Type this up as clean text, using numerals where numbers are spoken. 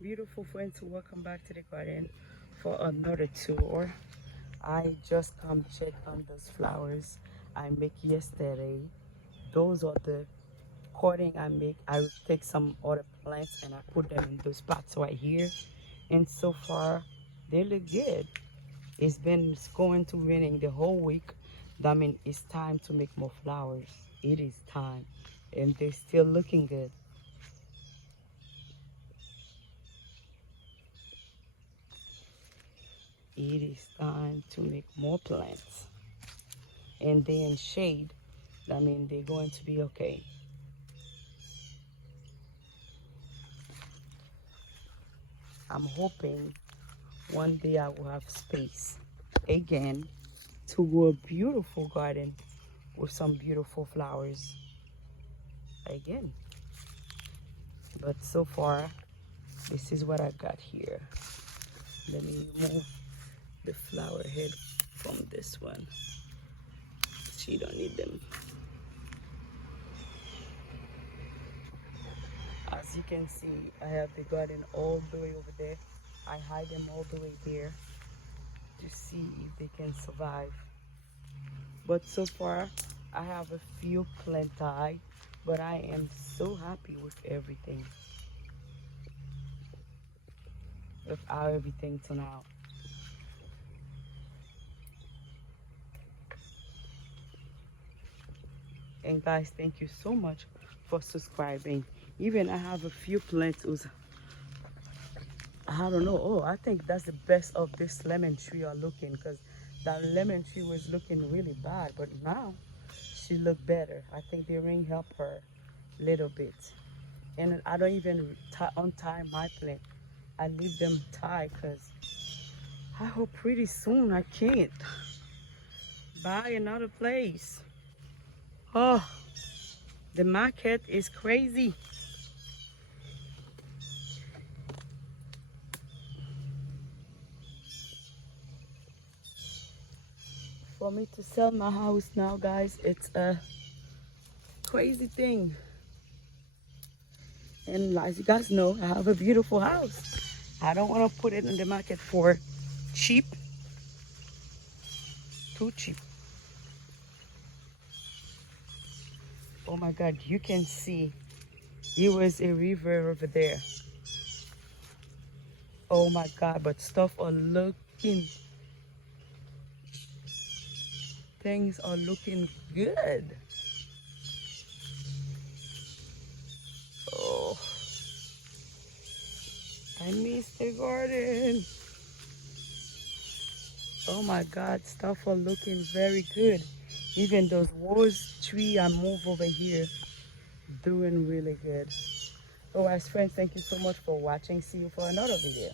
Beautiful friends, welcome back to the garden for another tour. I just come check on those flowers I make yesterday. Those are the cutting I make. I will take some other plants and I put them in those pots right here, and so far they look good. It's going to raining the whole week. That means it's time to make more flowers. It is time, and they're still looking good. It is time to make more plants, and they're in shade. That means they're going to be okay. I'm hoping one day I will have space again to grow a beautiful garden with some beautiful flowers again. But so far, this is what I got here. Let me remove the flower head from this one. She don't need them. As you can see, I have the garden all the way over there. I hide them all the way there to see if they can survive. But so far, I have a few plantae, but I am so happy with everything. With how everything turned out. And guys, thank you so much for subscribing. Even I have a few plants who's, I don't know. Oh, I think that's the best of this lemon tree are looking, because that lemon tree was looking really bad, but now she look better. I think the ring helped her a little bit. And I don't even untie my plant. I leave them tied because I hope pretty soon I can't buy another place. Oh, the market is crazy. For me to sell my house now, guys, it's a crazy thing. And as you guys know, I have a beautiful house. I don't want to put it in the market for cheap, too cheap. Oh my God, you can see there was a river over there. Oh my God, but stuff are looking, things are looking good. Oh, I miss the garden. Oh my God, stuff are looking very good. Even those rose tree I move over here, doing really good. Alright friends, thank you so much for watching. See you for another video.